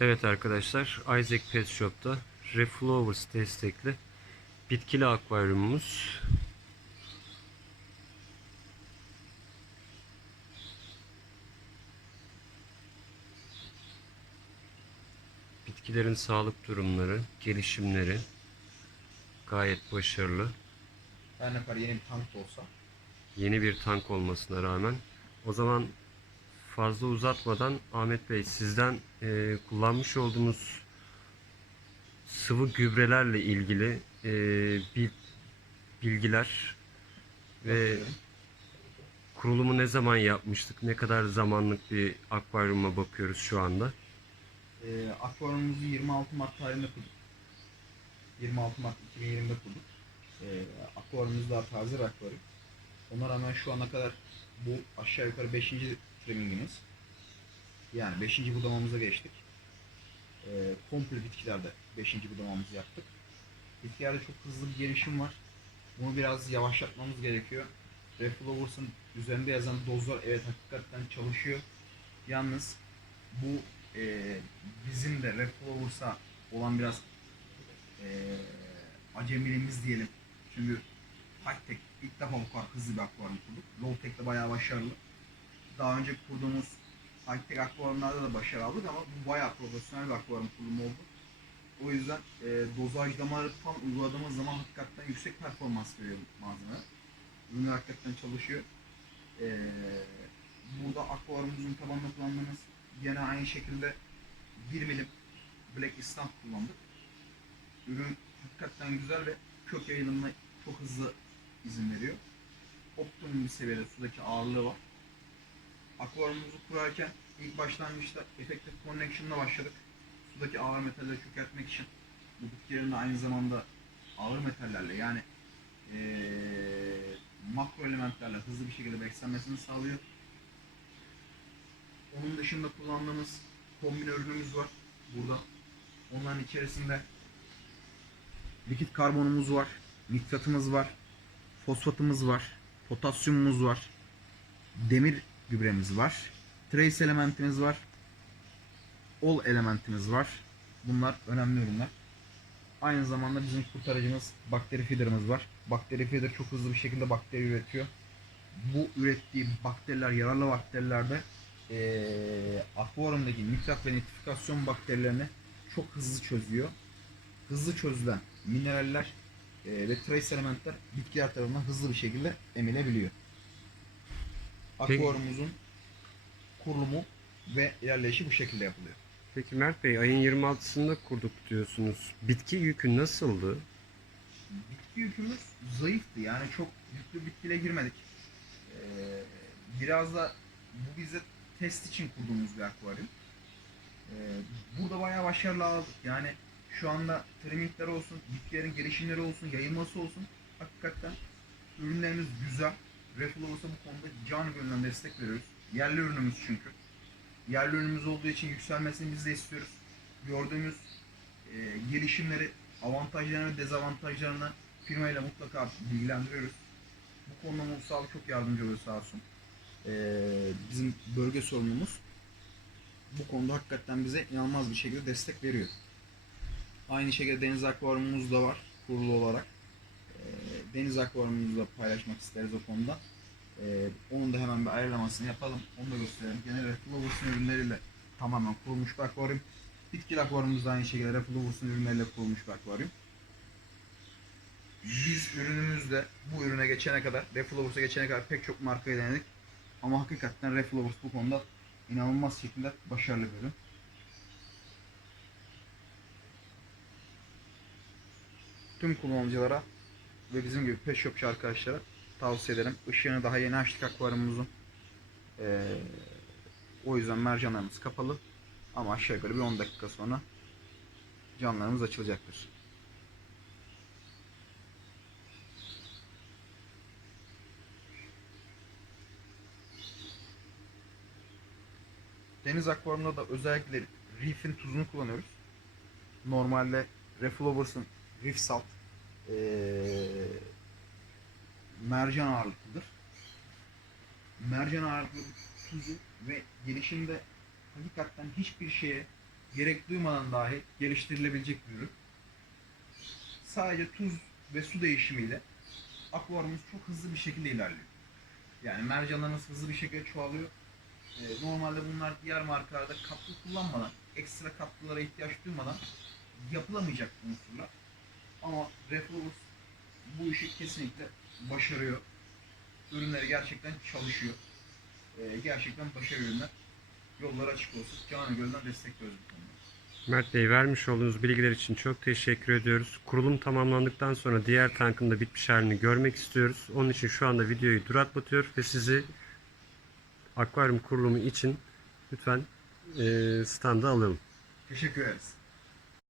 Evet arkadaşlar Isaac Pet Shop'ta Reflowers destekli bitkili akvaryumumuz. Bitkilerin sağlık durumları, gelişimleri gayet başarılı. Her ne kadar yeni bir tank da olsa. Yeni bir tank olmasına rağmen. O zaman fazla uzatmadan Ahmet Bey sizden e, kullanmış olduğumuz sıvı gübrelerle ilgili e, bil- bilgiler ve kurulumu ne zaman yapmıştık, ne kadar zamanlık bir akvaryuma bakıyoruz şu anda. Ee, akvaryumumuzu 26 Mart tarihinde kurduk. 26 Mart 2020'de kurduk. Ee, akvaryumumuz daha taze bir akvaryum. Ona rağmen şu ana kadar bu aşağı yukarı 5. trimmingimiz. Yani 5. budamamıza geçtik. Ee, komple bitkilerde 5. budamamızı yaptık. Bitkilerde çok hızlı bir gelişim var. Bunu biraz yavaşlatmamız gerekiyor. Reflowers'ın üzerinde yazan dozlar evet hakikaten çalışıyor. Yalnız bu e, bizim de Reflowers'a olan biraz e, acemiliğimiz diyelim. Çünkü high tech ilk defa bu kadar hızlı bir akvaryum kurduk. Low tech de bayağı başarılı. Daha önce kurduğumuz tech akvaryumlarda da başarı aldık ama bu bayağı profesyonel bir akvaryum kurulumu oldu. O yüzden e, dozajlamaları tam uyguladığımız zaman hakikaten yüksek performans veriyor malzeme. Ürün hakikaten çalışıyor. E, burada akvaryumumuzun tabanında kullandığımız yine aynı şekilde 1 milim Black Instant kullandık. Ürün hakikaten güzel ve kök yayılımına çok hızlı izin veriyor. Optimum bir seviyede sudaki ağırlığı var. Akvaryumumuzu kurarken ilk başlangıçta Effective Connection'la başladık. Sudaki ağır metalleri çökertmek için. Bu bitkilerin de aynı zamanda ağır metallerle yani eee makro elementlerle hızlı bir şekilde beslenmesini sağlıyor. Onun dışında kullandığımız kombine ürünümüz var burada. Onların içerisinde likit karbonumuz var, nitratımız var, fosfatımız var, potasyumumuz var, demir gübremiz var, trace elementimiz var, ol elementimiz var. Bunlar önemli ürünler. Aynı zamanda bizim kurtarıcımız bakteri feeder'ımız var. Bakteri feeder çok hızlı bir şekilde bakteri üretiyor. Bu ürettiği bakteriler, yararlı bakterilerde eee akvaryumdaki nitrat ve nitrifikasyon bakterilerini çok hızlı çözüyor. Hızlı çözülen mineraller eee, ve trace elementler bitkiler tarafından hızlı bir şekilde emilebiliyor. Akvaryumumuzun kurulumu ve ilerleyişi bu şekilde yapılıyor. Peki Mert Bey ayın 26'sında kurduk diyorsunuz. Bitki yükü nasıldı? bitki yükümüz zayıftı. Yani çok yüklü bitkiyle girmedik. Ee, biraz da bu bize test için kurduğumuz bir akvaryum. Ee, burada bayağı başarılı aldık. Yani şu anda trimmingler olsun, bitkilerin gelişimleri olsun, yayılması olsun. Hakikaten ürünlerimiz güzel. Reflows'a bu konuda can gönülden destek veriyoruz. Yerli ürünümüz çünkü. Yerli ürünümüz olduğu için yükselmesini biz de istiyoruz. Gördüğümüz e, gelişimleri, avantajlarını ve dezavantajlarını firmayla mutlaka bilgilendiriyoruz. Bu konuda Musa çok yardımcı oluyor sağ olsun. E, bizim bölge sorumlumuz bu konuda hakikaten bize inanılmaz bir şekilde destek veriyor. Aynı şekilde deniz akvaryumumuz da var kurulu olarak. Deniz akvaryumumuzu da paylaşmak isteriz o konuda. E, onun da hemen bir ayarlamasını yapalım. Onu da gösterelim. Genel Reflowers'ın ürünleriyle tamamen kurulmuş bir akvaryum. Bitkili akvaryumumuz da aynı şekilde Reflowers'ın ürünleriyle kurulmuş bir akvaryum. Biz ürünümüzde bu ürüne geçene kadar, Reflowers'a geçene kadar pek çok markayı denedik. Ama hakikaten Reflowers bu konuda inanılmaz şekilde başarılı bir ürün. Tüm kullanıcılara ve bizim gibi pet shopçu arkadaşlara tavsiye ederim. Işığını daha yeni açtık akvaryumumuzun. Ee, o yüzden mercanlarımız kapalı. Ama aşağı yukarı bir 10 dakika sonra canlarımız açılacaktır. Deniz akvaryumunda da özellikle Reef'in tuzunu kullanıyoruz. Normalde Reflowers'ın Reef Salt ee, mercan ağırlıklıdır. Mercan ağırlıklı tuzu ve gelişimde hakikaten hiçbir şeye gerek duymadan dahi geliştirilebilecek bir ürün. Sadece tuz ve su değişimiyle akvaryumumuz çok hızlı bir şekilde ilerliyor. Yani mercanlarımız hızlı bir şekilde çoğalıyor. Ee, normalde bunlar diğer markalarda katkı kullanmadan, ekstra katkılara ihtiyaç duymadan yapılamayacak unsurlar. Ama Reflux bu işi kesinlikle başarıyor. Ürünleri gerçekten çalışıyor. Ee, gerçekten başarılı ürünler. Yollar açık olsun. Canı Göl'den destekliyoruz bu konuda. Mert Bey vermiş olduğunuz bilgiler için çok teşekkür ediyoruz. Kurulum tamamlandıktan sonra diğer tankın da bitmiş halini görmek istiyoruz. Onun için şu anda videoyu duraklatıyor ve sizi akvaryum kurulumu için lütfen eee standa alalım. Teşekkür ederiz.